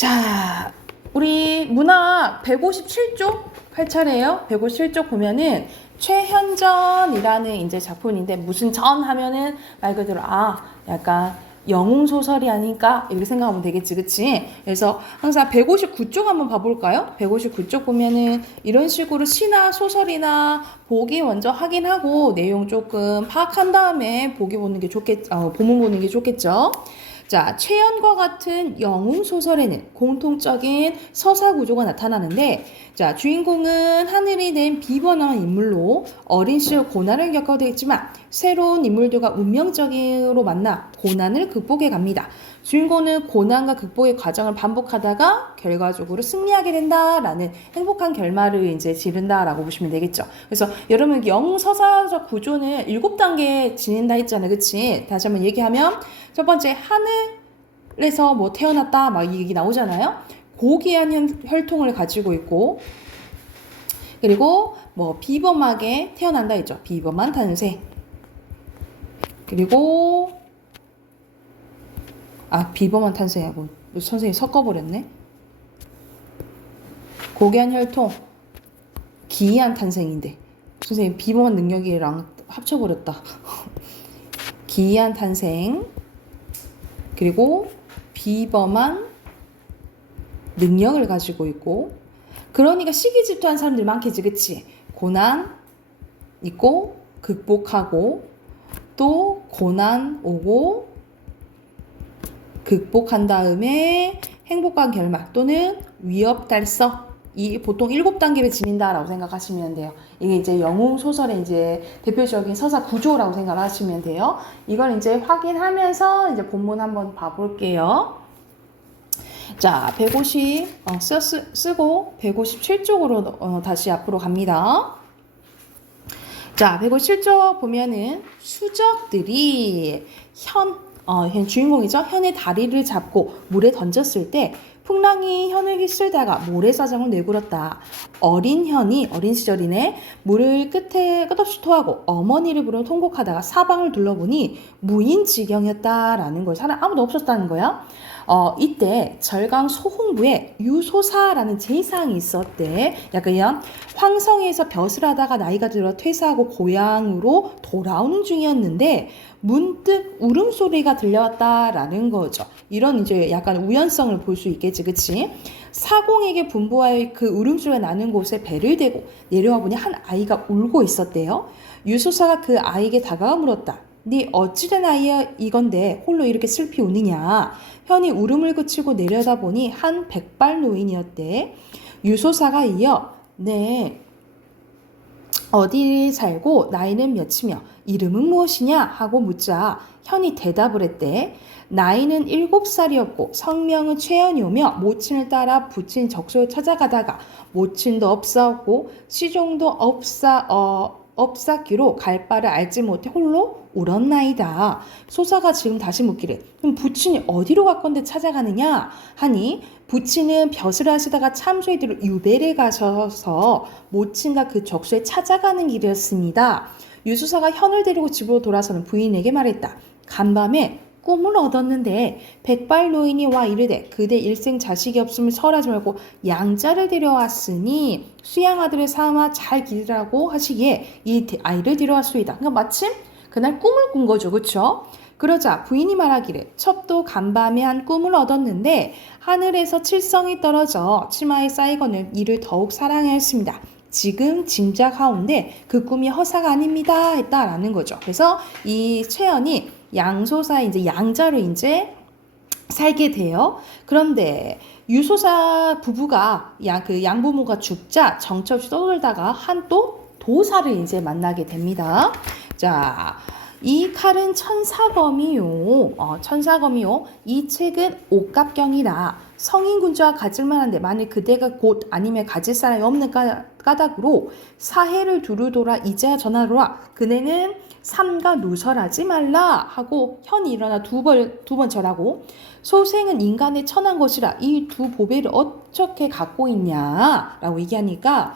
자, 우리 문학 157쪽 할 차례예요. 157쪽 보면은 최현전이라는 이제 작품인데 무슨 전 하면은 말 그대로 약간 영웅 소설이 아닐까 이렇게 생각하면 되겠지, 그치? 그래서 항상 159쪽 한번 봐볼까요? 159쪽 보면은 이런 식으로 시나 소설이나 보기 먼저 확인하고 내용 조금 파악한 다음에 보기 보는 게 본문 보는 게 좋겠죠? 자, 최연과 같은 영웅 소설에는 공통적인 서사 구조가 나타나는데, 자, 주인공은 하늘이 낸 비번한 인물로 어린 시절 고난을 겪어도 했지만 새로운 인물들과 운명적으로 만나 고난을 극복해 갑니다. 주인공은 고난과 극복의 과정을 반복하다가 결과적으로 승리하게 된다라는 행복한 결말을 이제 지른다라고 보시면 되겠죠. 그래서 여러분 영웅 서사적 구조는 7단계 지닌다 했잖아요. 그치? 다시 한번 얘기하면 첫 번째 하늘에서 뭐 태어났다 막 이 얘기 나오잖아요. 고귀한 혈통을 가지고 있고 그리고 뭐 비범하게 태어난다 했죠. 비범한 탄생. 그리고 비범한 탄생하고 선생님이 섞어버렸네. 고귀한 혈통, 기이한 탄생인데 선생님 비범한 능력이랑 합쳐버렸다. 기이한 탄생 그리고 비범한 능력을 가지고 있고 그러니까 시기질투한 사람들이 많겠지, 그치? 고난 있고 극복하고 또 고난 오고 극복한 다음에 행복한 결말 또는 위협 달성 이 보통 7단계를 지닌다라고 생각하시면 돼요. 이게 이제 영웅 소설의 이제 대표적인 서사 구조라고 생각하시면 돼요. 이걸 이제 확인하면서 이제 본문 한번 봐볼게요. 자, 150 쓰고 157쪽으로 다시 앞으로 갑니다. 자, 157쪽 보면은 수적들이 현 주인공이죠. 현의 다리를 잡고 물에 던졌을 때 풍랑이 현을 휩쓸다가 모래사장을 내굴었다. 어린 시절이네. 물을 끝없이 토하고 어머니를 부르며 통곡하다가 사방을 둘러보니 무인지경이었다라는 걸 사람 아무도 없었다는 거야. 이때 절강 소홍부에 유소사라는 제사장이 있었대. 약간 이런 황성에서 벼슬 하다가 나이가 들어 퇴사하고 고향으로 돌아오는 중이었는데 문득 울음소리가 들려왔다라는 거죠. 이런 이제 약간 우연성을 볼 수 있겠지, 그치? 사공에게 분부하여 그 울음소리가 나는 곳에 배를 대고 내려와 보니 한 아이가 울고 있었대요. 유소사가 그 아이에게 다가가 물었다. 네 어찌된 아이야 이건데 홀로 이렇게 슬피 우느냐. 현이 울음을 그치고 내려다보니 한 백발 노인이었대. 유소사가 이어 네 어디 살고 나이는 몇이며 이름은 무엇이냐 하고 묻자 현이 대답을 했대. 나이는 7살이었고 성명은 최현이오며 모친을 따라 부친 적소를 찾아가다가 모친도 없사없고 시종도 없사기로 갈 바를 알지 못해 홀로 울었나이다. 소사가 지금 다시 묻기를 그럼 부친이 어디로 갔건데 찾아가느냐 하니 부친은 벼슬을 하시다가 참소에 들어 유배를 가셔서 모친과 그 적소에 찾아가는 길이었습니다. 유수사가 현을 데리고 집으로 돌아서는 부인에게 말했다. 간밤에 꿈을 얻었는데 백발 노인이 와 이르되 그대 일생 자식이 없음을 설하지 말고 양자를 데려왔으니 수양 아들을 삼아 잘 기르라고 하시기에 이 아이를 데려왔소이다. 그러니까 마침 그날 꿈을 꾼 거죠, 그렇죠? 그러자 부인이 말하기를 첩도 간밤에 한 꿈을 얻었는데 하늘에서 칠성이 떨어져 치마에 쌓이거늘 이를 더욱 사랑하였습니다. 지금 짐작하온데 그 꿈이 허사가 아닙니다 했다라는 거죠. 그래서 이 최연이 양소사의 이제 양자로 이제 살게 돼요. 그런데 유소사 부부가 양부모가 죽자 정처없이 떠돌다가 한 또 도사를 이제 만나게 됩니다. 자, 이 칼은 천사검이요. 천사검이요. 이 책은 옥갑경이라 성인군주가 가질 만한데 만일 그대가 곧 아니면 가질 사람이 없는 까닭으로 사해를 두루돌아 이제야 전하노라. 그네는 삼가 누설하지 말라 하고 현이 일어나 두 번 절하고 소생은 인간의 천한 것이라 이 두 보배를 어떻게 갖고 있냐라고 얘기하니까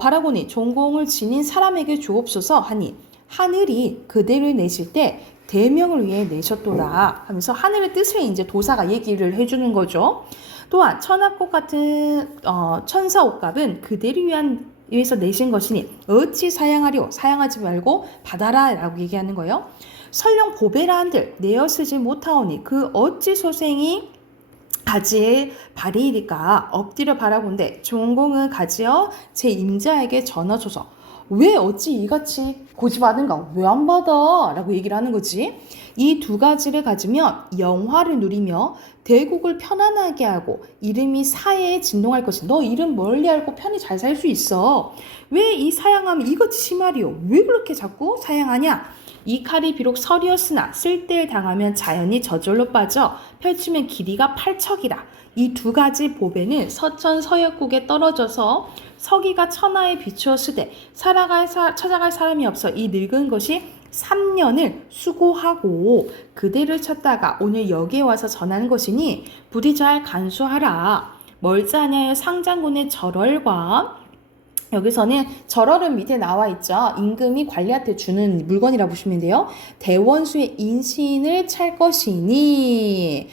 바라보니 종공을 지닌 사람에게 주옵소서 하니 하늘이 그대를 내실 때 대명을 위해 내셨도다 하면서 하늘의 뜻을 이제 도사가 얘기를 해주는 거죠. 또한 천하꽃 같은 천사옥값은 그대를 위해서 내신 것이니 어찌 사양하리오. 사양하지 말고 받아라 라고 얘기하는 거예요. 설령 보배라 한들 내어 쓰지 못하오니 그 어찌 소생이 가지에 발이리까. 엎드려 바라본데 종공은 가지어 제 임자에게 전하소서. 왜 어찌 이같이 고집하는가? 왜 안 받아? 라고 얘기를 하는 거지. 이 두 가지를 가지면 영화를 누리며 대국을 편안하게 하고 이름이 사회에 진동할 것이. 너 이름 멀리 알고 편히 잘 살 수 있어. 왜 이 사양하면 이것이 심하리요? 왜 그렇게 자꾸 사양하냐? 이 칼이 비록 설이었으나 쓸데를 당하면 자연히 저절로 빠져 펼치면 길이가 8척이라. 이 두 가지 보배는 서천 서역국에 떨어져서 서기가 천하에 비추었으되 찾아갈 사람이 없어 이 늙은 것이 3년을 수고하고 그대를 찾다가 오늘 여기에 와서 전하는 것이니 부디 잘 간수하라. 멀지 아니하여 상장군의 절월과 여기서는 절월은 밑에 나와 있죠. 임금이 관리한테 주는 물건이라고 보시면 돼요. 대원수의 인신을 찰 것이니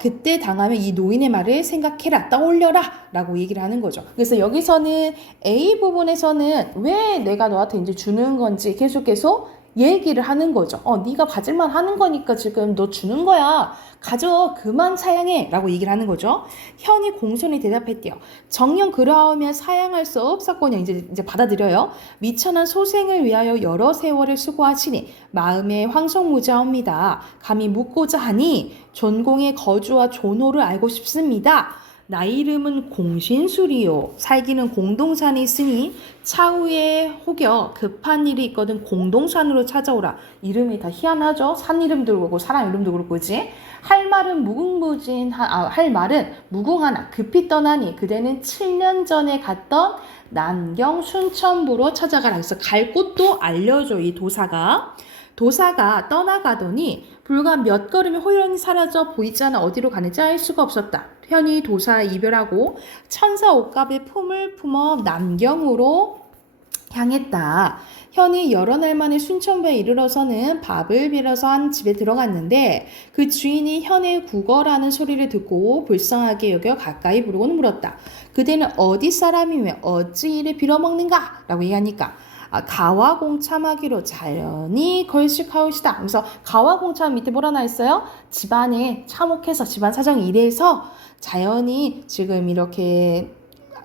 그때 당하면 이 노인의 말을 생각해라, 떠올려라 라고 얘기를 하는 거죠. 그래서 여기서는 A 부분에서는 왜 내가 너한테 이제 주는 건지 계속 얘기를 하는 거죠. 네가 가질만 하는 거니까 지금 너 주는 거야. 가져. 그만 사양해. 라고 얘기를 하는 거죠. 현이 공손히 대답했대요. 정녕 그러하면 사양할 수 없었거냐. 이제 받아들여요. 미천한 소생을 위하여 여러 세월을 수고하시니 마음에 황송무자옵니다. 감히 묻고자 하니 존공의 거주와 존호를 알고 싶습니다. 나의 이름은 공신술이요. 살기는 공동산에 있으니 차후에 혹여 급한 일이 있거든 공동산으로 찾아오라. 이름이 다 희한하죠. 산 이름도 그렇고 사람 이름도 그렇고 그지? 할 말은 무궁하나 급히 떠나니 그대는 7년 전에 갔던 난경 순천부로 찾아가라. 그래서 갈 곳도 알려줘. 이 도사가 떠나가더니 불과 몇 걸음이 호연히 사라져 보이지 않아 어디로 가는지 알 수가 없었다. 현이 도사 이별하고 천사 옷값의 품을 품어 남경으로 향했다. 현이 여러 날 만에 순천부에 이르러서는 밥을 빌어서 한 집에 들어갔는데 그 주인이 현의 구걸하는 소리를 듣고 불쌍하게 여겨 가까이 부르고는 물었다. 그대는 어디 사람이며 어찌 이를 빌어먹는가? 라고 얘기하니까 가와공참하기로 자연히 걸식하오시다. 그래서 가와공참 밑에 뭐라 나있어요? 집안에 참혹해서 집안 사정이 이래서 자연히 지금 이렇게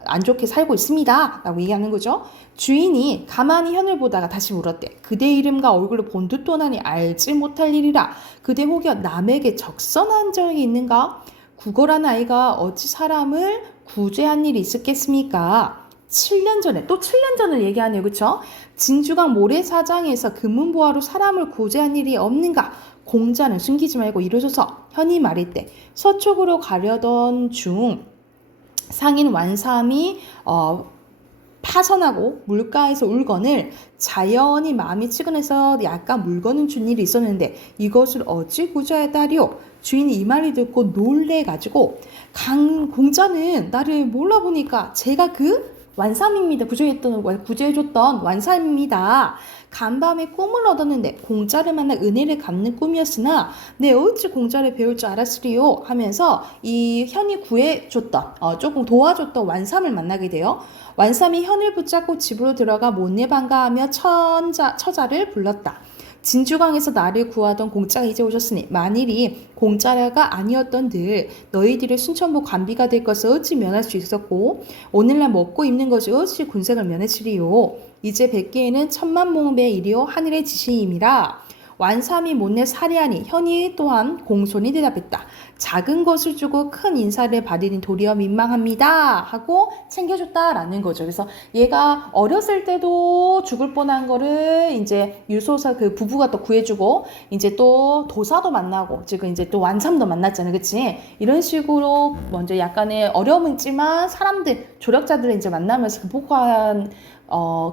안 좋게 살고 있습니다. 라고 얘기하는 거죠. 주인이 가만히 현을 보다가 다시 물었대. 그대 이름과 얼굴을 본 듯도 나니 알지 못할 일이라. 그대 혹여 남에게 적선한 적이 있는가? 구걸한 아이가 어찌 사람을 구제한 일이 있었겠습니까? 7년 전에, 또 7년 전을 얘기하네요. 그쵸? 진주강 모래사장에서 금은보화로 사람을 구제한 일이 없는가? 공자는 숨기지 말고 이루소서. 현이 말했대. 서쪽으로 가려던 중 상인 완삼이 파선하고 물가에서 울건을 자연히 마음이 치근해서 약간 물건은 준 일이 있었는데 이것을 어찌 구제하다리오? 주인이 이 말을 듣고 놀래가지고 공자는 나를 몰라보니까 제가 그 완삼입니다. 구제해줬던 완삼입니다. 간밤에 꿈을 얻었는데 공자를 만나 은혜를 갚는 꿈이었으나 내 어찌 공자를 배울 줄 알았으리요 하면서 이 현이 구해줬던 조금 도와줬던 완삼을 만나게 돼요. 완삼이 현을 붙잡고 집으로 들어가 못내 반가하며 처자를 불렀다. 진주강에서 나를 구하던 공자가 이제 오셨으니 만일이 공자가 아니었던들 너희들의 순천부 관비가 될 것을 어찌 면할 수 있었고 오늘날 먹고 입는 것이 어찌 군생을 면했으리요. 이제 뵙기에는 천만몽배의 일이요 하늘의 지시임이라. 완삼이 못내 살해하니 현이 또한 공손히 대답했다. 작은 것을 주고 큰 인사를 받으니 도리어 민망합니다 하고 챙겨줬다라는 거죠. 그래서 얘가 어렸을 때도 죽을 뻔한 거를 이제 유소사 그 부부가 또 구해주고 이제 또 도사도 만나고 지금 이제 또 완삼도 만났잖아요. 그치? 이런 식으로 먼저 약간의 어려움은 있지만 사람들 조력자들을 이제 만나면서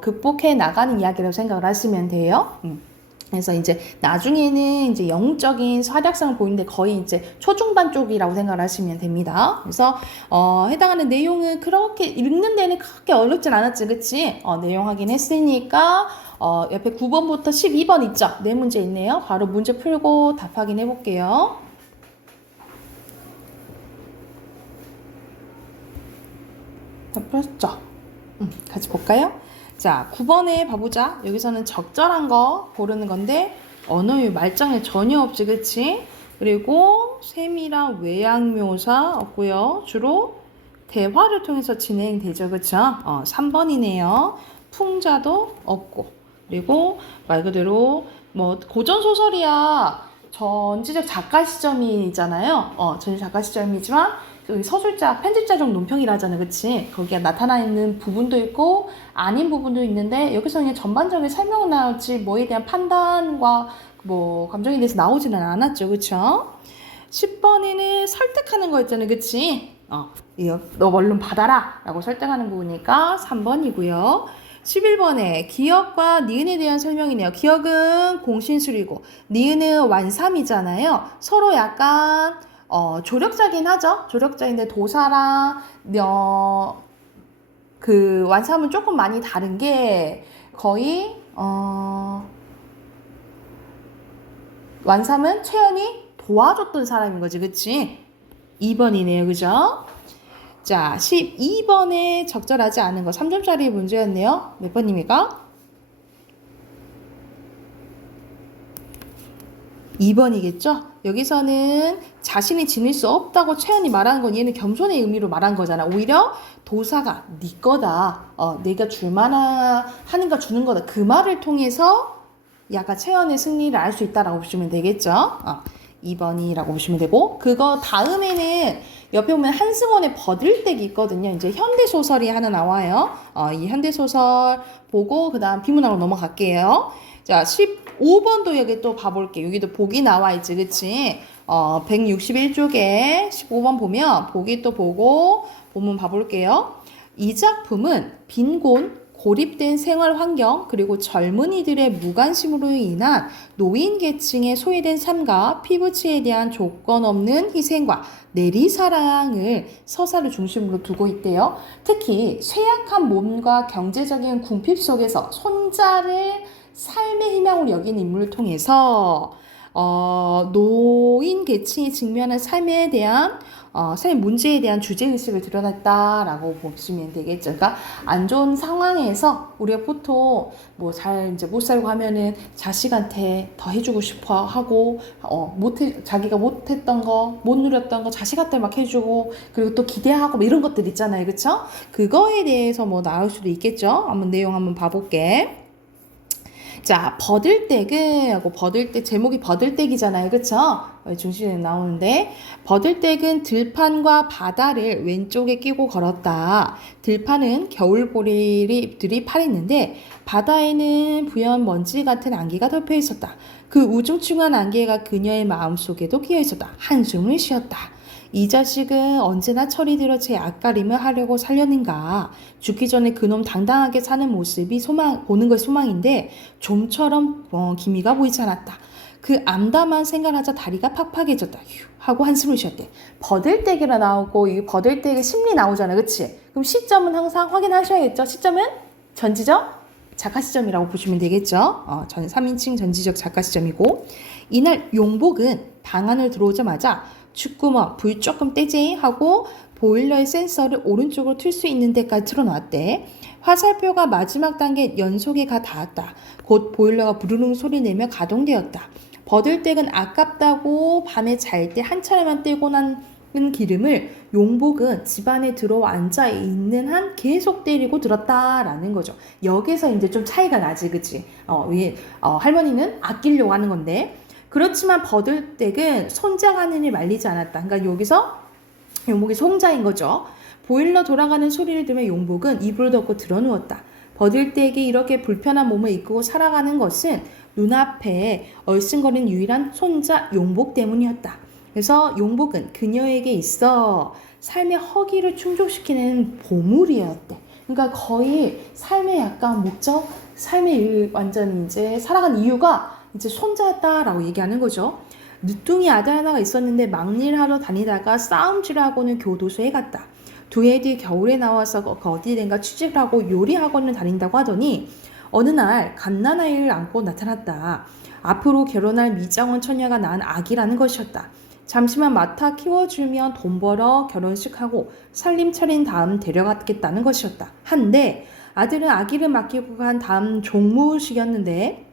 극복해 나가는 이야기라고 생각을 하시면 돼요. 그래서 이제 나중에는 이제 영적인 활약상을 보이는데 거의 이제 초중반 쪽이라고 생각을 하시면 됩니다. 그래서 해당하는 내용은 그렇게 읽는 데는 그렇게 어렵진 않았지, 그치? 내용 확인했으니까 옆에 9번부터 12번 있죠? 네 문제 있네요. 바로 문제 풀고 답 확인해 볼게요. 다 풀었죠? 같이 볼까요? 자, 9번에 봐보자. 여기서는 적절한 거 고르는 건데 언어의 말장애 전혀 없지, 그치? 그리고 세밀한 외양묘사 없고요. 주로 대화를 통해서 진행되죠, 그쵸? 3번이네요. 풍자도 없고, 그리고 말 그대로 뭐 고전 소설이야 전지적 작가 시점이잖아요. 전지적 작가 시점이지만 서술자, 편집자 중 논평이라잖아, 그치? 거기에 나타나 있는 부분도 있고 아닌 부분도 있는데 여기서 그냥 전반적인 설명은 나왔지 뭐에 대한 판단과 뭐 감정에 대해서 나오지는 않았죠, 그쵸? 10번에는 설득하는 거 있잖아요, 그치? 이거 너 얼른 받아라 라고 설득하는 부분이니까 3번이고요. 11번에 기역과 니은에 대한 설명이네요. 기역은 공신술이고 니은은 완삼이잖아요. 서로 약간 조력자긴 하죠. 조력자인데 도사랑 그 완삼은 조금 많이 다른 게 거의 완삼은 최연이 도와줬던 사람인 거지, 그치? 2번이네요, 그죠? 자, 12번에 적절하지 않은 거 3점짜리 문제였네요. 몇 번입니까? 2번이겠죠? 여기서는 자신이 지닐 수 없다고 최연이 말하는 건 얘는 겸손의 의미로 말한 거잖아. 오히려 도사가 네 거다. 내가 줄만한 하는 거 주는 거다. 그 말을 통해서 약간 최연의 승리를 알 수 있다라고 보시면 되겠죠? 2번이라고 보시면 되고, 그거 다음에는 옆에 보면 한승원의 버들떼기 있거든요. 이제 현대소설이 하나 나와요. 이 현대소설 보고 그 다음 비문학으로 넘어갈게요. 자, 15번도 여기 또 봐볼게요. 여기도 복이 나와 있지, 그치? 161쪽에 15번 보면 복이 또 보고 본문 봐볼게요. 이 작품은 빈곤, 고립된 생활 환경, 그리고 젊은이들의 무관심으로 인한 노인 계층의 소외된 삶과 피부치에 대한 조건 없는 희생과 내리사랑을 서사를 중심으로 두고 있대요. 특히 쇠약한 몸과 경제적인 궁핍 속에서 손자를 삶의 희망으로 여기는 인물을 통해서 노인 계층이 직면한 삶에 대한 삶의 문제에 대한 주제의식을 드러냈다라고 보시면 되겠죠. 그러니까 안 좋은 상황에서 우리가 보통 뭐 잘 이제 못 살고 하면은 자식한테 더 해주고 싶어 하고 자기가 못했던 거, 못 누렸던 거 자식한테 막 해주고 그리고 또 기대하고 뭐 이런 것들 있잖아요, 그렇죠? 그거에 대해서 뭐 나올 수도 있겠죠. 한번 내용 한번 봐볼게. 자, 버들떼기 제목이 버들떼기잖아요, 그쵸? 중심에 나오는데 버들떼기는 들판과 바다를 왼쪽에 끼고 걸었다. 들판은 겨울보리들이 파랬는데 바다에는 부연 먼지 같은 안개가 덮여 있었다. 그 우중충한 안개가 그녀의 마음속에도 끼어 있었다. 한숨을 쉬었다. 이 자식은 언제나 철이 들어 제 앞가림을 하려고 살려는가. 죽기 전에 그놈 당당하게 사는 모습이 보는 것이 소망인데 좀처럼 기미가 보이지 않았다. 그 암담한 생각을 하자 다리가 팍팍해졌다. 휴 하고 한숨을 쉬었대. 버들떼기라 나오고 이 버들떼기 심리 나오잖아, 그치? 그럼 시점은 항상 확인하셔야겠죠. 시점은 전지적 작가 시점이라고 보시면 되겠죠. 3인칭 전지적 작가 시점이고, 이날 용복은 방 안을 들어오자마자 축구머 불 조금 떼지 하고 보일러의 센서를 오른쪽으로 틀 수 있는 데까지 틀어놨대. 화살표가 마지막 단계 연속에 닿았다. 곧 보일러가 부르릉 소리 내며 가동되었다. 버들떼는 아깝다고 밤에 잘 때 한 차례만 떼고 난 기름을 용복은 집안에 들어 앉아 있는 한 계속 때리고 들었다라는 거죠. 여기서 이제 좀 차이가 나지, 그치? 할머니는 아끼려고 하는 건데, 그렇지만 버들떼는 손자가는이 말리지 않았다. 그러니까 여기서 용복이 손자인 거죠. 보일러 돌아가는 소리를 들으며 용복은 이불을 덮고 드러누웠다. 버들떼기 이렇게 불편한 몸을 이끌고 살아가는 것은 눈앞에 얼씬거리는 유일한 손자 용복 때문이었다. 그래서 용복은 그녀에게 있어 삶의 허기를 충족시키는 보물이었대. 그러니까 거의 삶의 약간 목적, 삶의 완전 이제 살아간 이유가 이제 손자였다라고 얘기하는 거죠. 늦둥이 아들 하나가 있었는데 막일 하러 다니다가 싸움질하고는 교도소에 갔다. 두 해 뒤 겨울에 나와서 어디든가 취직을 하고 요리 학원을 다닌다고 하더니 어느 날 갓난아이를 안고 나타났다. 앞으로 결혼할 미장원 처녀가 낳은 아기라는 것이었다. 잠시만 맡아 키워주면 돈 벌어 결혼식하고 살림 차린 다음 데려가겠다는 것이었다. 한데 아들은 아기를 맡기고 간 다음 종무소식이었는데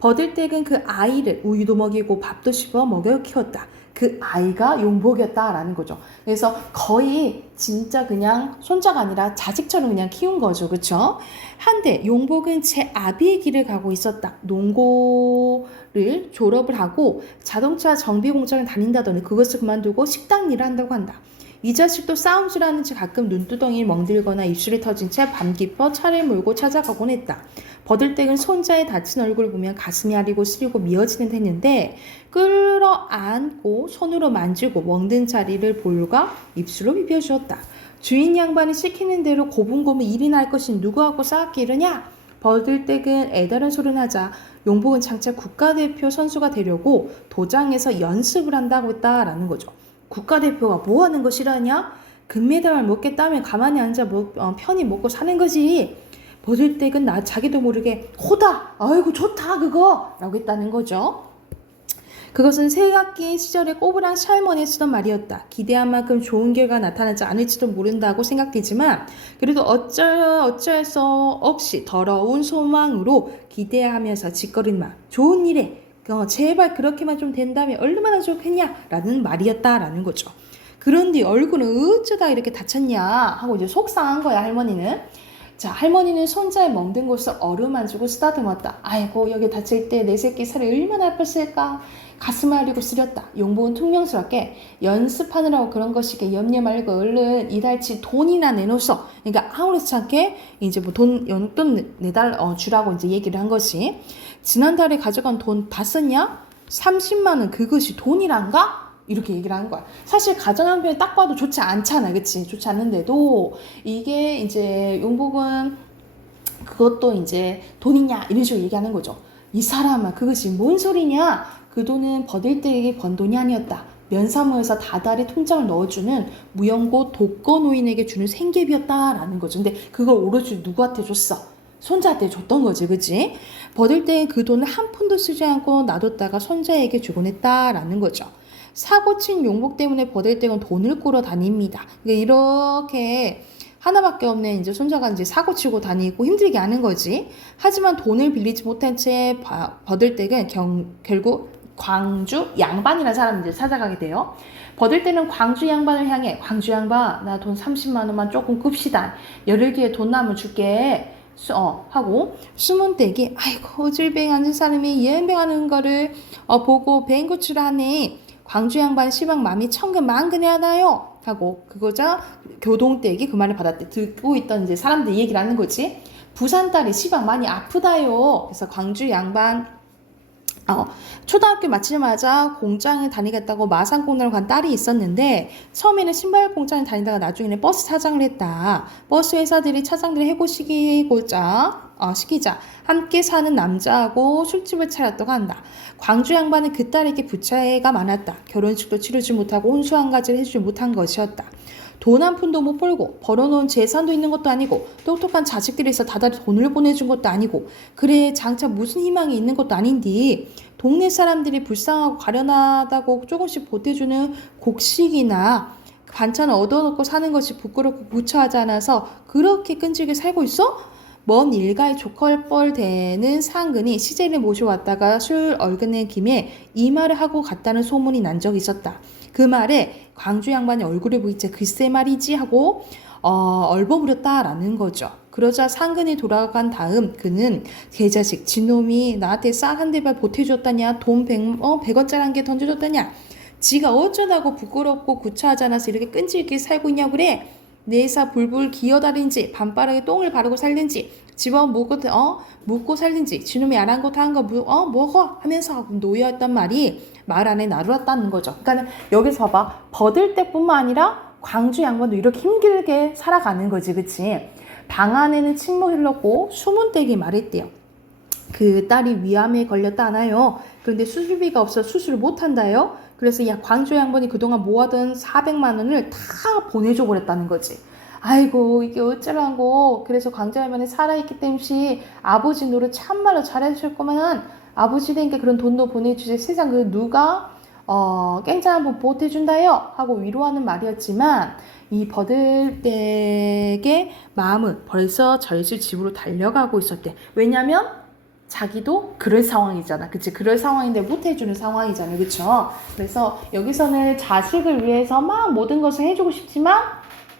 버들댁은 그 아이를 우유도 먹이고 밥도 씹어 먹여 키웠다. 그 아이가 용복이었다라는 거죠. 그래서 거의 진짜 그냥 손자가 아니라 자식처럼 그냥 키운 거죠. 그렇죠? 한데 용복은 제 아비의 길을 가고 있었다. 농고를 졸업을 하고 자동차 정비 공장을 다닌다더니 그것을 그만두고 식당 일을 한다고 한다. 이 자식도 싸움질 하는지 가끔 눈두덩이를 멍들거나 입술이 터진 채 밤 깊어 차를 몰고 찾아가곤 했다. 버들댁은 손자의 다친 얼굴을 보면 가슴이 아리고 시리고 미어지는 했는데 끌어안고 손으로 만지고 멍든 자리를 볼과 입술로 비벼주었다. 주인 양반이 시키는 대로 고분고분 일이나 할 것이 누구하고 싸웠기 이르냐? 버들댁은 애다른 소리를 하자 용복은 장차 국가대표 선수가 되려고 도장에서 연습을 한다고 했다라는 거죠. 국가대표가 뭐 하는 거 싫어하냐? 금메달을 먹겠다면 가만히 앉아 편히 먹고 사는 거지. 버들댁은 자기도 모르게 호다! 아이고 좋다 그거! 라고 했다는 거죠. 그것은 새학기 시절에 꼬부랑 시할머니 쓰던 말이었다. 기대한 만큼 좋은 결과가 나타나지 않을지도 모른다고 생각되지만 그래도 어쩔 수 없이 더러운 소망으로 기대하면서 짓거린 말. 좋은 일에 제발 그렇게만 좀 된다면 얼마나 좋겠냐라는 말이었다라는 거죠. 그런데 얼굴은 어쩌다 이렇게 다쳤냐 하고 이제 속상한 거야 할머니는. 자, 할머니는 손자의 멍든 곳을 어루만지고 쓰다듬었다. 아이고 여기 다칠 때 내 새끼 살이 얼마나 아팠을까. 가슴을 앓고 쓰렸다. 용복은 퉁명스럽게 연습하느라고 그런 것이게 염려 말고 얼른 이달치 돈이나 내놓소. 그러니까 아무렇지 않게 이제 뭐 용돈 주라고 이제 얘기를 한 것이. 지난달에 가져간 돈 다 썼냐? 30만 원 그것이 돈이란가? 이렇게 얘기를 하는 거야. 사실 가정형편이 딱 봐도 좋지 않잖아. 그치? 좋지 않은데도 이게 이제 용복은 그것도 이제 돈이냐 이런 식으로 얘기하는 거죠. 이 사람아 그것이 뭔 소리냐? 그 돈은 버들댁에게 번 돈이 아니었다. 면사무에서 다달이 통장을 넣어주는 무연고 독거노인에게 주는 생계비였다라는 거죠. 근데 그걸 오로지 누구한테 줬어? 손자한테 줬던 거지. 그치? 버들댁은 그 돈을 한 푼도 쓰지 않고 놔뒀다가 손자에게 주곤 했다라는 거죠. 사고친 용복 때문에 버들댁은 돈을 꾸러 다닙니다. 그러니까 이렇게 하나밖에 없는 이제 손자가 이제 사고치고 다니고 힘들게 하는 거지. 하지만 돈을 빌리지 못한 채 버들댁은 결국 광주 양반이라는 사람을 이제 찾아가게 돼요. 버들댁은 광주 양반을 향해 광주 양반 나 돈 30만 원만 조금 꿉시다. 열흘 뒤에 돈 나면 줄게. 하고 숨은 댁이 아이고 어질뱅 앉은 사람이 여행뱅하는 거를 보고 뱅구치를 하네. 광주 양반 시방 맘이 천근만근해하나요? 하고 그거자 교동댁이 그 말을 받았대. 듣고 있던 이제 사람들이 얘기를 하는 거지. 부산 딸이 시방 많이 아프다요. 그래서 광주 양반 초등학교 마치자마자 공장에 다니겠다고 마산공장을 간 딸이 있었는데 처음에는 신발 공장에 다니다가 나중에는 버스 사장을 했다. 버스 회사들이 차장들을 해고시키자 함께 사는 남자하고 술집을 차렸다고 한다. 광주 양반은 그 딸에게 부채가 많았다. 결혼식도 치르지 못하고 혼수 한 가지를 해주지 못한 것이었다. 돈 한 푼도 못 벌고 벌어놓은 재산도 있는 것도 아니고 똑똑한 자식들이 있어 다달이 돈을 보내준 것도 아니고 그래 장차 무슨 희망이 있는 것도 아닌데 동네 사람들이 불쌍하고 가련하다고 조금씩 보태주는 곡식이나 반찬을 얻어놓고 사는 것이 부끄럽고 무처하지 않아서 그렇게 끈질게 살고 있어? 먼 일가에 조컬벌 되는 상근이 시제를 모셔왔다가 술 얼그낸 김에 이 말을 하고 갔다는 소문이 난 적이 있었다. 그 말에 광주 양반이 얼굴을 보이자 글쎄 말이지 하고 얼버무렸다라는 거죠. 그러자 상근이 돌아간 다음 그는 개자식 지놈이 나한테 쌀 한 대발 보태줬다냐 돈 100원짜리 한 개 던져줬다냐 지가 어쩌다고 부끄럽고 구차하지 않아서 이렇게 끈질기게 살고 있냐고 그래. 내사 불불 기어다니는지 밤바닥에 똥을 바르고 살든지 집어 묵고 살든지 지놈이 아랑곳 한거 먹어 하면서 노여했단 말이 말 안에 나르렀다는 거죠. 그러니까 여기서 봐봐. 버들댁뿐만 아니라 광주 양반도 이렇게 힘들게 살아가는 거지. 그치? 방 안에는 침묵이 흘렀고 수문댁이 말했대요. 그 딸이 위암에 걸렸다 하나요? 그런데 수술비가 없어 수술을 못한다요? 그래서 광주 양반이 그동안 모아둔 400만 원을 다 보내줘 버렸다는 거지. 아이고 이게 어쩌라고. 그래서 광주 양반이 살아있기 때문에 아버지 노릇 참말로 잘해줄 거면 아버지 되니까 그런 돈도 보내주지. 세상 그 누가 깽장 한번 보태준다요 하고 위로하는 말이었지만 이 버들댁의 마음은 벌써 절실 집으로 달려가고 있었대. 왜냐면 자기도 그럴 상황이잖아. 그치? 그럴 상황인데 못해주는 상황이잖아. 그쵸? 그래서 여기서는 자식을 위해서 막 모든 것을 해주고 싶지만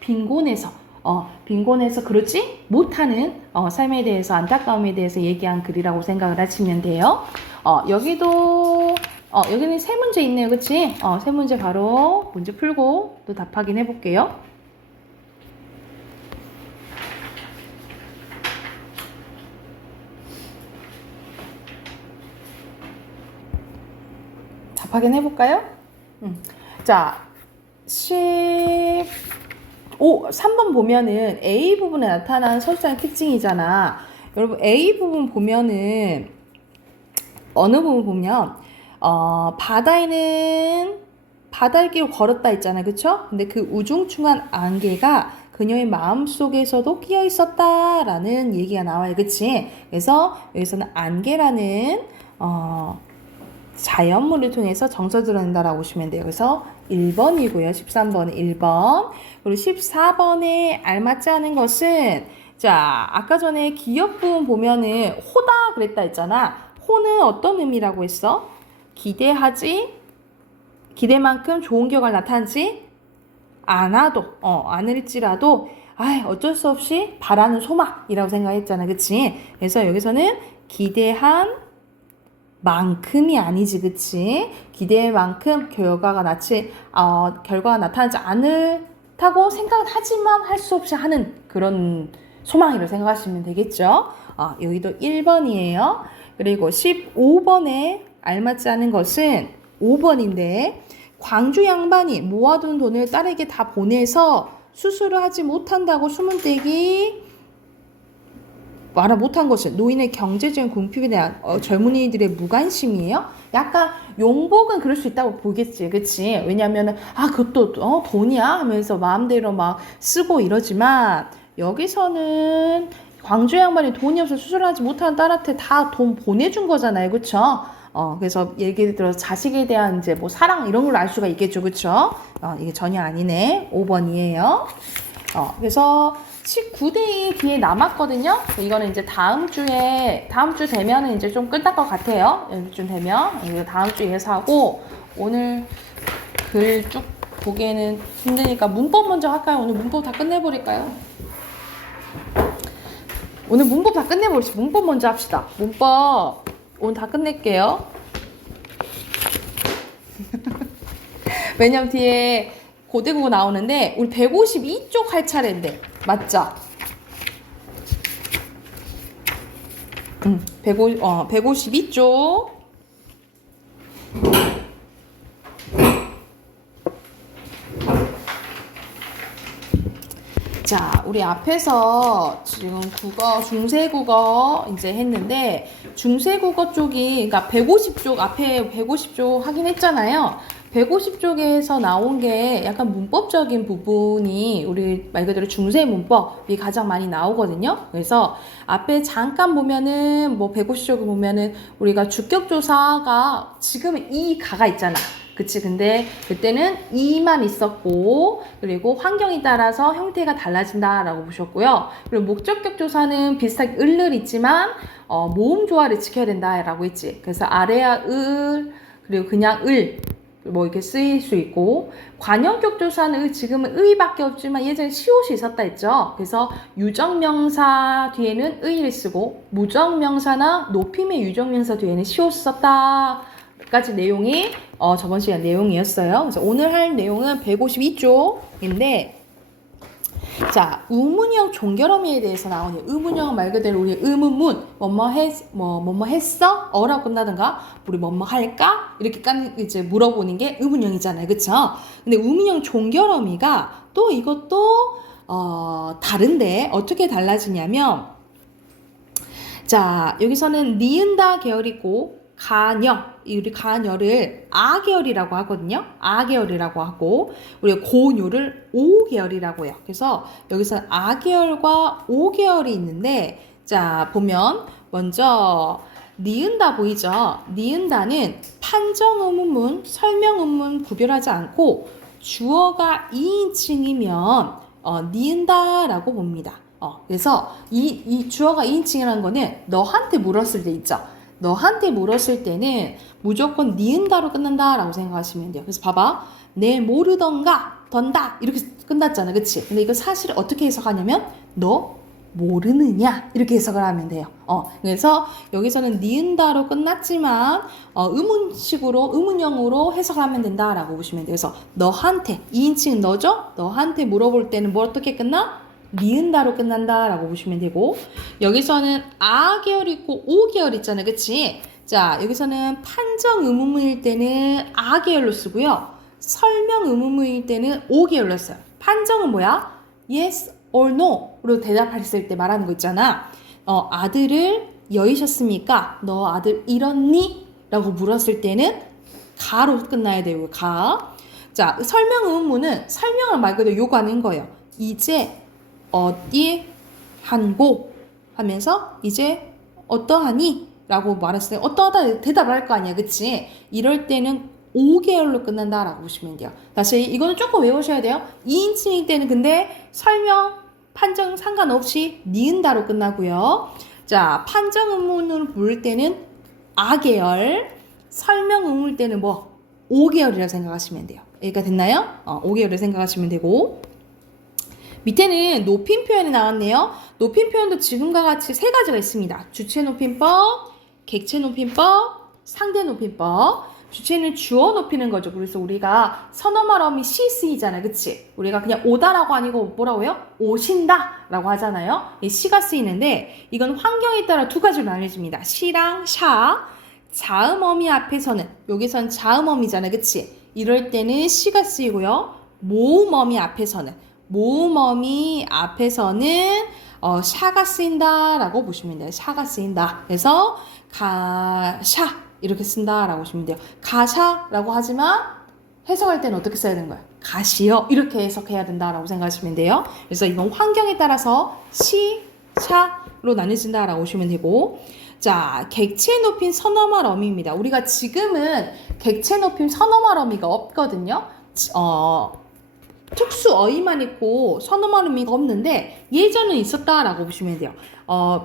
빈곤해서 그렇지 못하는 삶에 대해서 안타까움에 대해서 얘기한 글이라고 생각을 하시면 돼요. 여기는 세 문제 있네요. 그치? 세 문제 바로 문제 풀고 또 답 확인해 볼게요. 답 확인해 볼까요? 자, 3번 보면은 A 부분에 나타난 설사의 특징이잖아. 여러분 A 부분 보면은 어느 부분 보면 바다길을 걸었다 했잖아. 그쵸? 근데 그 우중충한 안개가 그녀의 마음속에서도 끼어 있었다라는 얘기가 나와요. 그치? 그래서 여기서는 안개라는 자연물을 통해서 정서 드러낸다라고 보시면 돼요. 그래서 1번이고요. 13번은 1번. 그리고 14번에 알맞지 않은 것은 자, 아까 전에 기억 부분 보면은 호다 그랬다 했잖아. 호는 어떤 의미라고 했어? 기대만큼 좋은 결과가 나타나지 않을지라도 어쩔 수 없이 바라는 소망이라고 생각했잖아. 그치? 그래서 여기서는 기대한 만큼이 아니지. 그치? 기대만큼 결과가 나타나지 않다고 생각은 하지만 할 수 없이 하는 그런 소망이라고 생각하시면 되겠죠. 여기도 1번이에요. 그리고 15번에 알맞지 않은 것은 5번인데 광주 양반이 모아둔 돈을 딸에게 다 보내서 수술을 하지 못한다고 수문떼기 말을 못한 것은 노인의 경제적인 궁핍에 대한 젊은이들의 무관심이에요. 약간 용복은 그럴 수 있다고 보겠지. 그치? 왜냐면은 그것도 돈이야 하면서 마음대로 막 쓰고 이러지만 여기서는 광주 양반이 돈이 없어서 수술하지 못하는 딸한테 다 돈 보내준 거잖아요. 그쵸? 그래서 예를 들어서 자식에 대한 이제 뭐 사랑 이런 걸 알 수가 있겠죠. 그쵸? 이게 전혀 아니네. 5번이에요. 그래서 19대2 뒤에 남았거든요. 이거는 이제 다음 주 되면은 이제 좀 끝날 것 같아요. 여기쯤 되면. 이거 다음 주에 해서 하고, 오늘 글 쭉 보기에는 힘드니까 문법 먼저 할까요? 오늘 문법 다 끝내버릴까요? 오늘 문법 다 끝내버리시. 문법 먼저 합시다. 문법 오늘 다 끝낼게요. 왜냐면 뒤에 고대국어 나오는데 우리 152쪽 할 차례인데 맞죠? 152쪽. 자, 우리 앞에서 지금 중세국어 이제 했는데, 중세국어 쪽이, 그러니까 150쪽, 앞에 150쪽 하긴 했잖아요. 150쪽에서 나온 게 약간 문법적인 부분이 우리 말 그대로 중세 문법이 가장 많이 나오거든요. 그래서 앞에 잠깐 보면은, 150쪽을 보면은 우리가 주격조사가 지금은 이 가가 있잖아. 그치. 근데 그때는 이만 있었고, 그리고 환경에 따라서 형태가 달라진다라고 보셨고요. 그리고 목적격 조사는 비슷하게 을을 있지만 모음 조화를 지켜야 된다라고 했지. 그래서 아래야 을, 그리고 그냥 을 이렇게 쓰일 수 있고, 관형격 조사는 지금은 의밖에 없지만 예전에 시옷이 있었다 했죠. 그래서 유정명사 뒤에는 의를 쓰고, 무정명사나 높임의 유정명사 뒤에는 시옷을 썼다 까지 내용이 저번 시간 내용이었어요. 그래서 오늘 할 내용은 152쪽인데, 자, 의문형 종결어미에 대해서 나오네요. 의문형 말 그대로 우리 의문문, 뭐뭐 했어? 어라고 끝나든가, 우리 뭐뭐 할까? 이렇게 이제 물어보는 게 의문형이잖아요. 그쵸? 근데 의문형 종결어미가 또 이것도 다른데 어떻게 달라지냐면, 자, 여기서는 니은다 계열이고, 우리 가녀를 아계열이라고 하거든요. 아계열이라고 하고, 우리가 고뇨를 오계열이라고 해요. 그래서 여기서 아계열과 오계열이 있는데, 자, 보면 먼저 니은다 보이죠? 니은다는 판정 의문문, 설명 의문문 구별하지 않고 주어가 2인칭이면 니은다라고 봅니다. 그래서 이 주어가 2인칭이라는 거는 너한테 물었을 때 있죠. 너한테 물었을 때는 무조건 니은다로 끝난다라고 생각하시면 돼요. 그래서 봐봐. 내 모르던가 던다 이렇게 끝났잖아. 그치? 근데 이거 사실 어떻게 해석하냐면 너 모르느냐 이렇게 해석을 하면 돼요. 그래서 여기서는 니은다로 끝났지만 의문식으로 의문형으로 해석을 하면 된다라고 보시면 돼요. 그래서 너한테 2인칭 너죠? 너한테 물어볼 때는 뭐 어떻게 끝나? 니은다로 끝난다라고 보시면 되고 여기서는 아 계열 있고 오 계열 있잖아요. 그치? 자 여기서는 판정 의문문일 때는 아 계열로 쓰고요. 설명 의문문일 때는 오 계열로 써요. 판정은 뭐야? yes or no로 대답했을 때 말하는 거 있잖아. 아들을 여의셨습니까? 너 아들 잃었니? 라고 물었을 때는 가로 끝나야 돼요. 가. 자, 설명 의문문은 설명을 말 그대로 요구하는 거예요. 이제 어디 한고 하면서 이제 어떠하니? 라고 말했을 때 어떠하다 대답을 할 거 아니야. 그치? 이럴 때는 5계열로 끝난다라고 보시면 돼요. 다시 이거는 조금 외우셔야 돼요. 2인칭일 때는 근데 설명, 판정 상관없이 니은다로 끝나고요. 자, 판정 의문을 부를 때는 아계열, 설명 의문일 때는 뭐 5계열이라고 생각하시면 돼요. 여기가 됐나요? 5계열을 생각하시면 되고 밑에는 높임 표현이 나왔네요. 높임 표현도 지금과 같이 세 가지가 있습니다. 주체 높임법, 객체 높임법, 상대 높임법. 주체는 주어 높이는 거죠. 그래서 우리가 선어말 어미 시 쓰이잖아요. 그치? 우리가 그냥 오다라고 아니고 뭐라고요? 오신다 라고 하잖아요. 이 시가 쓰이는데 이건 환경에 따라 두 가지로 나뉘어집니다. 시랑 샤. 자음 어미 앞에서는 여기선 자음 어미잖아요. 그치? 이럴 때는 시가 쓰이고요. 모음 어미 앞에서는 샤가 쓰인다라고 보시면 돼요. 샤가 쓰인다. 그래서 가샤 이렇게 쓴다라고 보시면 돼요. 가샤라고 하지만 해석할 때는 어떻게 써야 되는 거예요? 가시요 이렇게 해석해야 된다라고 생각하시면 돼요. 그래서 이건 환경에 따라서 시, 샤로 나뉘어진다라고 보시면 되고 자, 객체 높임 선어말 어미입니다. 우리가 지금은 객체 높임 선어말 어미가 없거든요. 특수 어휘만 있고 선어말 의미가 없는데 예전은 있었다라고 보시면 돼요.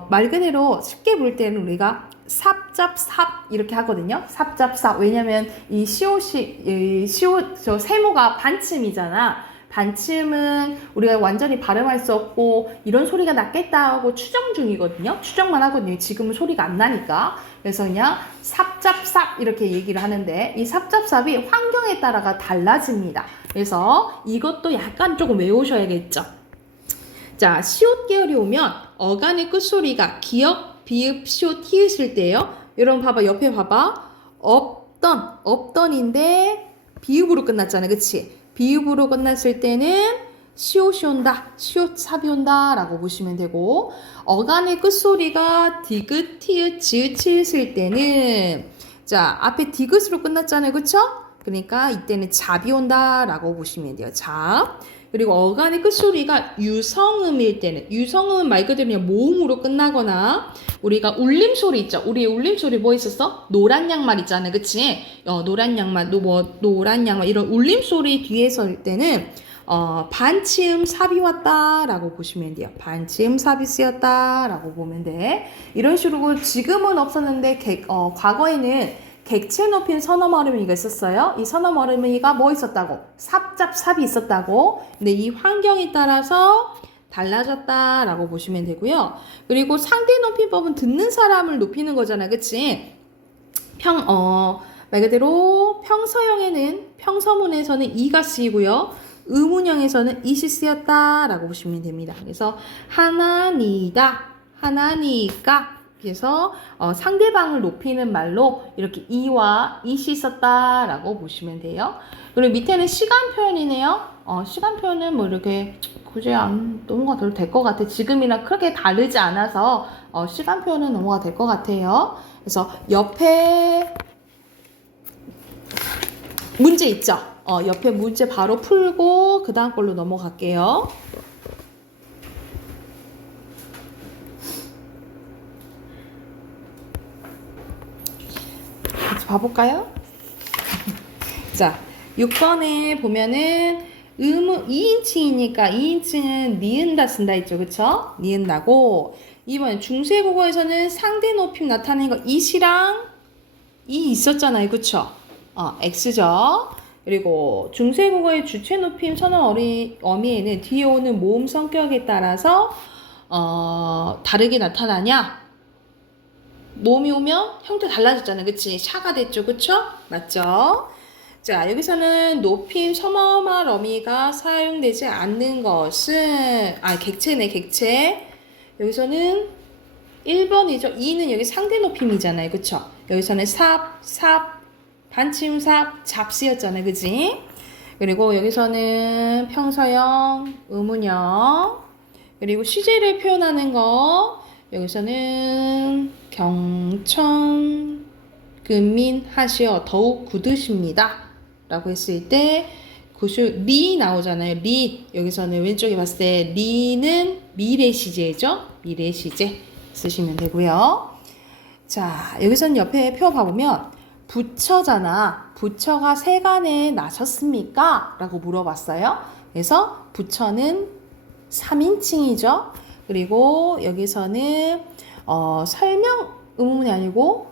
말 그대로 쉽게 볼 때는 우리가 삽잡삽 이렇게 하거든요. 삽잡삽. 왜냐면 이 저 세모가 반침이잖아. 반침은 우리가 완전히 발음할 수 없고 이런 소리가 났겠다 하고 추정 중이거든요. 추정만 하거든요. 지금은 소리가 안 나니까. 그래서 그냥 삽잡삽 이렇게 얘기를 하는데 이 삽잡삽이 환경에 따라가 달라집니다. 그래서 이것도 약간 조금 외우셔야겠죠. 자, 시옷 계열이 오면 어간의 끝소리가 기역, 비읍, 시옷, 히읗일 때예요. 여러분 봐봐. 옆에 봐봐. 없던인데 비읍으로 끝났잖아. 그치? 비읍으로 끝났을 때는 시옷이 온다, 시옷 삽이 온다 라고 보시면 되고 어간의 끝소리가 디귿, 티읕, 지읒, 치읒일 때는 자 앞에 디귿으로 끝났잖아요. 그쵸? 그러니까 이때는 잡이 온다 라고 보시면 돼요. 잡. 그리고 어간의 끝소리가 유성음일 때는 유성음은 말 그대로 그냥 모음으로 끝나거나 우리가 울림소리 있죠. 우리 울림소리 뭐 있었어? 노란 양말 있잖아요. 그치? 노란 양말, 노란 양말 이런 울림소리 뒤에 설 때는 반치음 삽이 왔다라고 보시면 돼요. 반치음 삽이 쓰였다라고 보면 돼. 이런 식으로 지금은 없었는데 과거에는 객체 높임 선어말 어미가 있었어요. 이 선어말 어미가 뭐 있었다고? 삽잡삽이 있었다고. 근데 이 환경에 따라서 달라졌다라고 보시면 되고요. 그리고 상대 높임법은 듣는 사람을 높이는 거잖아. 그치? 말 그대로 평서형에는 평서문에서는 이가 쓰이고요. 의문형에서는 이시 쓰였다라고 보시면 됩니다. 그래서 하나니다, 하나니까 그래서 상대방을 높이는 말로 이렇게 이와 이시 썼다라고 보시면 돼요. 그리고 밑에는 시간 표현이네요. 시간 표현은 뭐 이렇게 굳이 안 넘어가 될 것 같아. 지금이랑 크게 다르지 않아서 시간 표현은 넘어가 될 것 같아요. 그래서 옆에 문제 있죠? 옆에 문제 바로 풀고 그 다음 걸로 넘어갈게요. 봐볼까요? 자, 6번에 보면은 의문 2인칭이니까 2인칭은 니은다 쓴다 했죠. 그쵸? 니은다고. 2번 중세국어에서는 상대 높임 나타내는 거 it이랑 이 있었잖아요. 그쵸? x죠. 그리고 중세국어의 주체 높임 선언 어미에는 뒤에 오는 모음 성격에 따라서 다르게 나타나냐? 모음이 오면 형태 달라졌잖아요. 그치? 샤가 됐죠. 그쵸? 맞죠? 자, 여기서는 높임 서머말 어미가 사용되지 않는 것은 객체네, 객체. 여기서는 1번이죠. 2는 여기 상대 높임이잖아요. 그쵸? 여기서는 삽, 반치음 삽, 잡시였잖아요. 그지? 그리고 여기서는 평서형, 의문형, 그리고 시제를 표현하는 거, 여기서는 경청, 근민, 하시어, 더욱 굳으십니다. 라고 했을 때, 리 나오잖아요. 리. 여기서는 왼쪽에 봤을 때, 리는 미래 시제죠. 미래 시제 쓰시면 되고요. 자, 여기서는 옆에 표 봐보면, 부처잖아. 부처가 세간에 나셨습니까? 라고 물어봤어요. 그래서 부처는 3인칭이죠. 그리고 여기서는 설명 의문이 아니고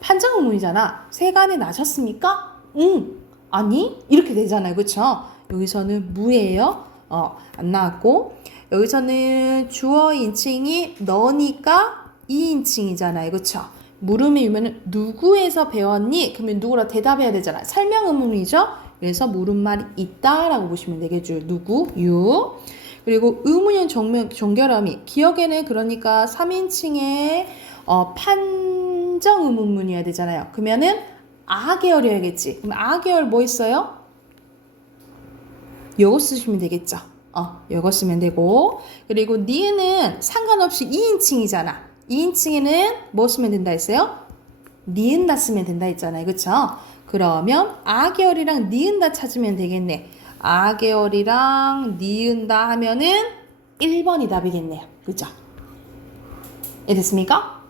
판정 의문이잖아. 세간에 나셨습니까? 응. 아니? 이렇게 되잖아요. 그쵸? 여기서는 무예요. 안 나왔고 여기서는 주어 인칭이 너니까 2인칭이잖아요. 그쵸? 물음이 오면은 누구에서 배웠니? 그러면 누구라 대답해야 되잖아. 설명 의문이죠? 그래서 물음말이 있다라고 보시면 되겠죠. 누구? 유. 그리고 의문형 종결어미. 기억에는 그러니까 3인칭의 판정 의문문이어야 되잖아요. 그러면은 계열이어야겠지. 그럼 계열 뭐 있어요? 요거 쓰시면 되겠죠. 요거 쓰면 되고. 그리고 니은은 상관없이 2인칭이잖아. 2인칭에는 뭐 쓰면 된다 했어요? 니은다 쓰면 된다 했잖아요. 그쵸? 그러면 계열이랑 니은다 찾으면 되겠네. 계열이랑 니은다 하면은 1번이 답이겠네요. 그죠? 이해됐습니까?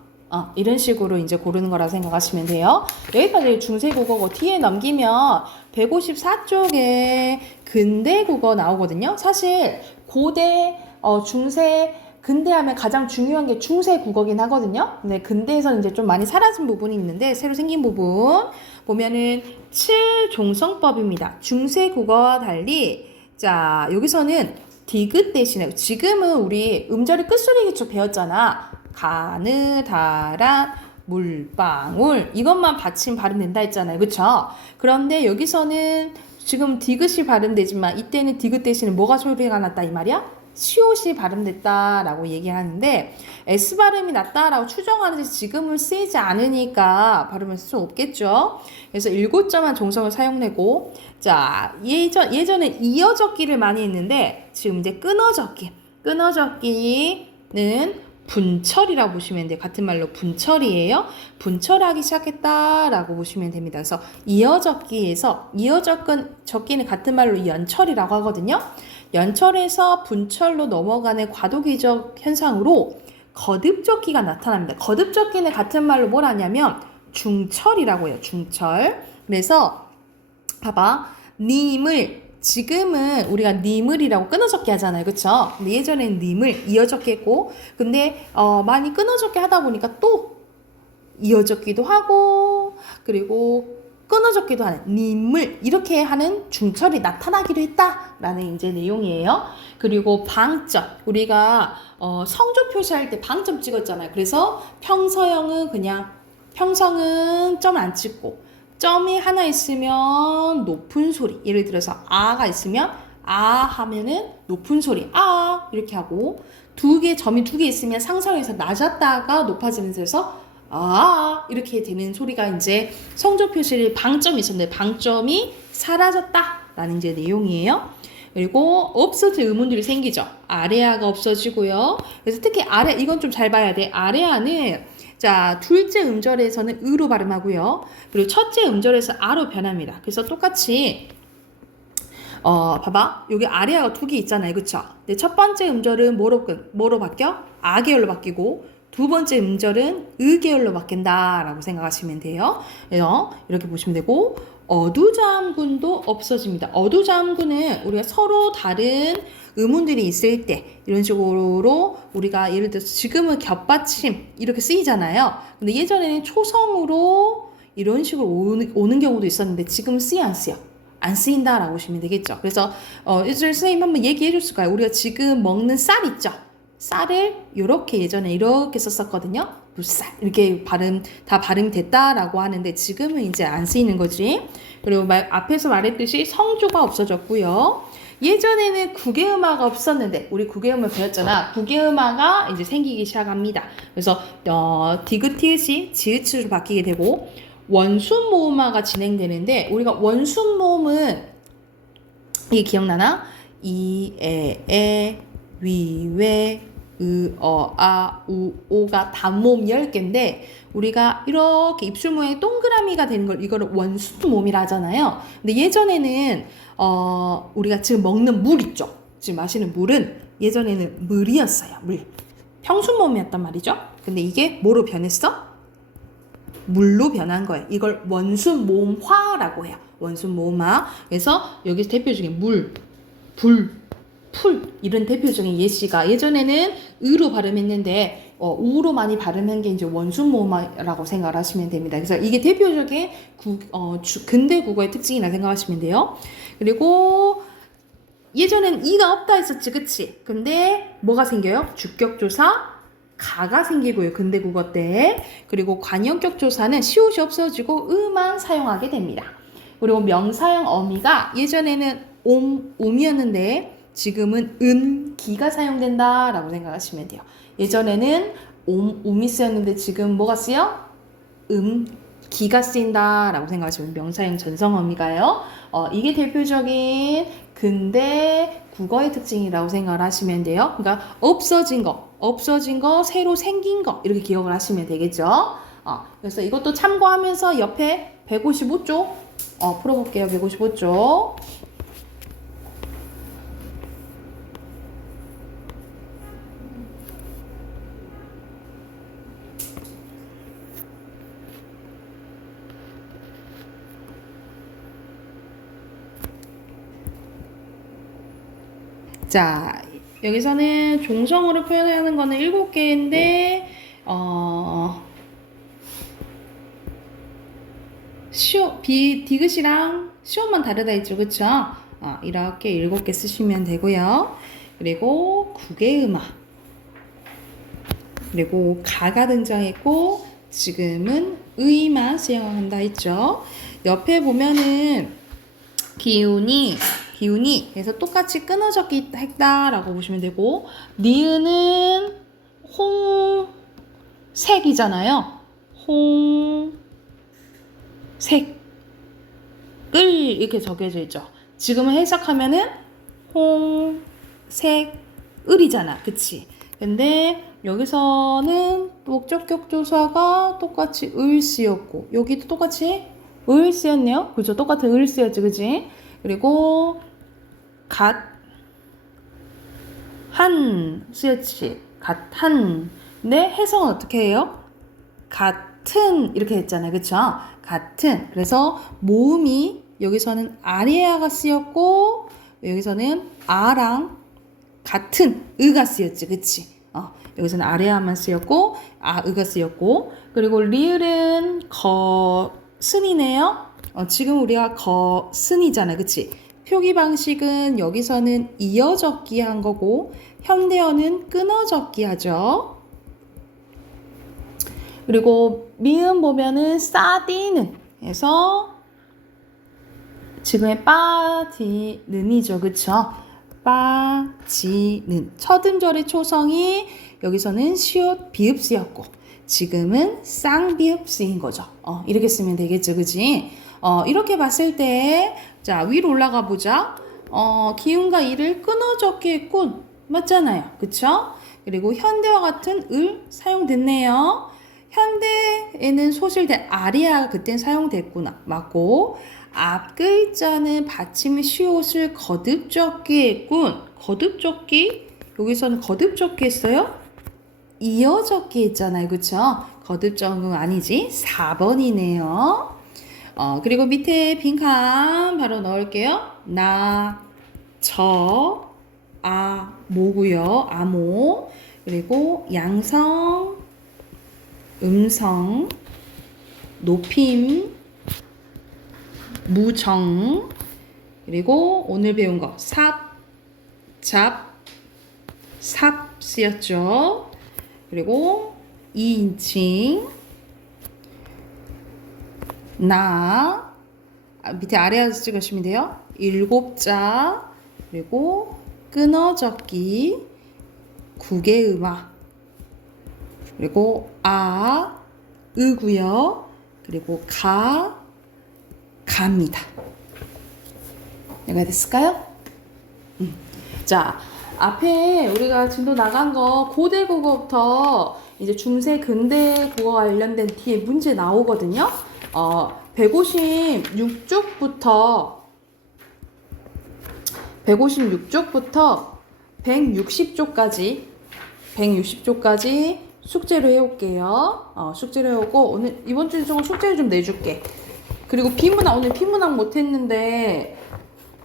이런 식으로 이제 고르는 거라고 생각하시면 돼요. 여기까지 중세국어고 뒤에 넘기면 154쪽에 근대국어 나오거든요. 사실 고대, 중세, 근대하면 가장 중요한 게 중세국어긴 하거든요. 근데 근대에서는 이제 좀 많이 사라진 부분이 있는데 새로 생긴 부분 보면은 7종성법입니다. 중세국어와 달리 자 여기서는 디귿 대신에 지금은 우리 음절의 끝소리 기초 배웠잖아. 가느다란 물방울 이것만 받침 발음된다 했잖아요. 그쵸? 그런데 여기서는 지금 디귿이 발음되지만 이때는 디귿 대신에 뭐가 소리가 났다 이 말이야? 시옷이 발음됐다라고 얘기하는데 S 발음이 났다라고 추정하는데 지금은 쓰이지 않으니까 발음을 쓸 수 없겠죠. 그래서 7자만 종성을 사용되고 자 예전에 이어적기를 많이 했는데 지금 이제 끊어적기는 분철이라고 보시면 돼요. 같은 말로 분철이에요. 분철하기 시작했다라고 보시면 됩니다. 그래서 이어적기에서 이어적기는 같은 말로 연철이라고 하거든요. 연철에서 분철로 넘어가는 과도기적 현상으로 거듭적기가 나타납니다. 거듭적기는 같은 말로 뭘 하냐면 중철이라고 해요. 중철. 그래서 봐봐. 님을 지금은 우리가 님을이라고 끊어적기 하잖아요. 그쵸? 근데 예전에는 님을 이어적기 했고 근데 많이 끊어적기 하다 보니까 또 이어적기도 하고 그리고 끊어적기도 하는 님을 이렇게 하는 중철이 나타나기도 했다라는 이제 내용이에요. 그리고 방점 우리가 성조 표시할 때 방점 찍었잖아요. 그래서 평서형은 평성은 점 안 찍고 점이 하나 있으면 높은 소리 예를 들어서 아가 있으면 하면은 높은 소리 이렇게 하고 점이 두 개 있으면 상성에서 낮았다가 높아지는 데서 이렇게 되는 소리가 이제 성조 표시를 방점이 있었는데 방점이 사라졌다라는 이제 내용이에요. 그리고 없어질 의문들이 생기죠. 아래아가 없어지고요. 그래서 특히 이건 좀 잘 봐야 돼. 아래아는 자, 둘째 음절에서는 으로 발음하고요. 그리고 첫째 음절에서 아로 변합니다. 그래서 똑같이 봐봐. 여기 아래아가 두 개 있잖아요. 그쵸? 근데 첫 번째 음절은 뭐로 바뀌어? 계열로 바뀌고 두 번째 음절은 계열로 바뀐다라고 생각하시면 돼요. 그래서 이렇게 보시면 되고 어두잠군도 없어집니다. 어두잠군은 우리가 서로 다른 의문들이 있을 때 이런 식으로 우리가 예를 들어서 지금은 겹받침 이렇게 쓰이잖아요. 근데 예전에는 초성으로 이런 식으로 오는 경우도 있었는데 지금 안 쓰여. 안 쓰인다라고 보시면 되겠죠. 그래서 예전에 선생님 한번 얘기해 줬을까요? 우리가 지금 먹는 쌀 있죠? 쌀을 이렇게 예전에 이렇게 썼었거든요. 무쌀 이렇게 다 발음이 됐다라고 하는데 지금은 이제 안 쓰이는 거지. 그리고 앞에서 말했듯이 성조가 없어졌고요. 예전에는 국외음화가 없었는데 우리 국외음을 배웠잖아. 국외음화가 이제 생기기 시작합니다. 그래서 디귿 지읒으로 바뀌게 되고 원순 모음화가 진행되는데 우리가 원순 모음은 이게 기억나나? 이, 에, 위, 웨, 오가 단모음 10개인데 우리가 이렇게 입술 모양이 동그라미가 되는 걸 이거를 원순 모음이라 하잖아요. 근데 예전에는 우리가 지금 먹는 물 있죠. 지금 마시는 물은 예전에는 물이었어요. 물. 평순 모음이었단 말이죠. 근데 이게 뭐로 변했어? 물로 변한 거예요. 이걸 원순 모음화라고 해요. 원순 모음화. 그래서 여기서 대표적인 물, 불, 풀 이런 대표적인 예시가 예전에는 으로 발음했는데 우로 많이 발음한 게 이제 원순 모음화라고 생각을 하시면 됩니다. 그래서 이게 대표적인 근대 국어의 특징이라 생각하시면 돼요. 그리고 예전엔 이가 없다 했었지, 그치? 근데 뭐가 생겨요? 주격조사 가가 생기고요. 근대 국어 때. 그리고 관형격 조사는 시옷이 없어지고 음만 사용하게 됩니다. 그리고 명사형 어미가 예전에는 옴이었는데 지금은 기가 사용된다라고 생각하시면 돼요. 예전에는 옴이 쓰였는데 지금 뭐가 쓰여? 기가 쓰인다라고 생각하시면 명사형 전성어미가요. 이게 대표적인 근대 국어의 특징이라고 생각을 하시면 돼요. 그러니까 없어진 거, 새로 생긴 거 이렇게 기억을 하시면 되겠죠. 그래서 이것도 참고하면서 옆에 155쪽 풀어볼게요. 155쪽. 자, 여기서는 종성어로 표현하는 거는 7개인데 디귿이랑 시옷만 다르다 했죠. 그쵸? 이렇게 7개 쓰시면 되고요. 그리고 국외음화 그리고 가가 등장했고 지금은 의만 사용한다 했죠. 옆에 보면은 기운이 그래서 똑같이 끊어졌기 했다라고 보시면 되고 니은은 홍색이잖아요. 홍색을 이렇게 적혀져 있죠. 지금은 해석하면은 홍색을이잖아. 그치? 근데 여기서는 목적격 조사가 똑같이 을 쓰였고 여기도 똑같이 을 쓰였네요. 그죠? 똑같은 을 쓰였지. 그치? 그리고 갓한 쓰였지. 갓한. 근데 해석은 어떻게 해요? 같은 이렇게 했잖아요. 그쵸? 같은. 그래서 모음이 여기서는 아리아가 쓰였고 여기서는 아랑 같은 의가 쓰였지. 그치? 여기서는 아레아만 쓰였고 의가 쓰였고 그리고 리을은 거슨이네요. 지금 우리가 거슨이잖아. 그치? 표기 방식은 여기서는 이어 적기 한 거고 현대어는 끊어 적기 하죠. 그리고 미음 보면은 사디는 해서 지금의 빠디는이죠. 그쵸? 빠지는 첫 음절의 초성이 여기서는 시옷 비읍 쓰였고 지금은 쌍비읍 쓰인 거죠. 이렇게 쓰면 되겠죠. 그치? 이렇게 봤을 때 자 위로 올라가 보자. 기운과 이를 끊어 적게 했군. 맞잖아요. 그쵸? 그리고 현대와 같은 을 사용됐네요. 현대에는 소실된 아리아가 그땐 사용됐구나. 맞고 앞 글자는 받침이 시옷을 거듭적기 했군. 거듭적기? 여기서는 거듭적기 했어요? 이어적기 있잖아요. 그쵸? 거듭 적응 아니지? 4번이네요. 그리고 밑에 빈칸 바로 넣을게요. 나, 저, 모고요. 아모. 그리고 양성, 음성, 높임, 무정. 그리고 오늘 배운 거 삽, 잡, 삽 쓰였죠. 그리고 2인칭, 나, 밑에 아래에서 찍으시면 돼요. 7자, 그리고 끊어적기, 국의 그리고 으고요. 그리고 가입니다. 내가 됐을까요? 자, 앞에 우리가 진도 나간 거 고대 국어부터 이제 중세 근대 국어 관련된 뒤에 문제 나오거든요. 156쪽부터 160쪽까지 숙제로 해올게요. 숙제로 해오고 오늘 이번 주에 좀 숙제를 좀 내줄게. 그리고 비문학 오늘 비문학 못했는데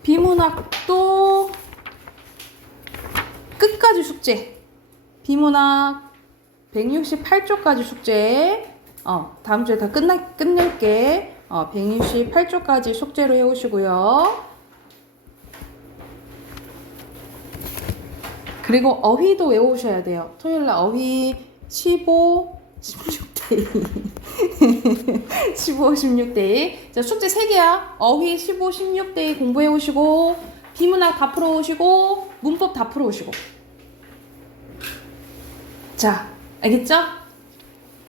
비문학도 끝까지 숙제. 비문학 168쪽까지 숙제. 다음 주에 다 끝낼게. 168쪽까지 숙제로 해오시고요. 그리고 어휘도 외우셔야 돼요. 토요일날 어휘 15, 16대2. 15, 16대2. 자, 숙제 3개야. 어휘 15, 16대2 공부해 오시고, 비문학 다 풀어 오시고, 문법 다 풀어 오시고. 자, 알겠죠?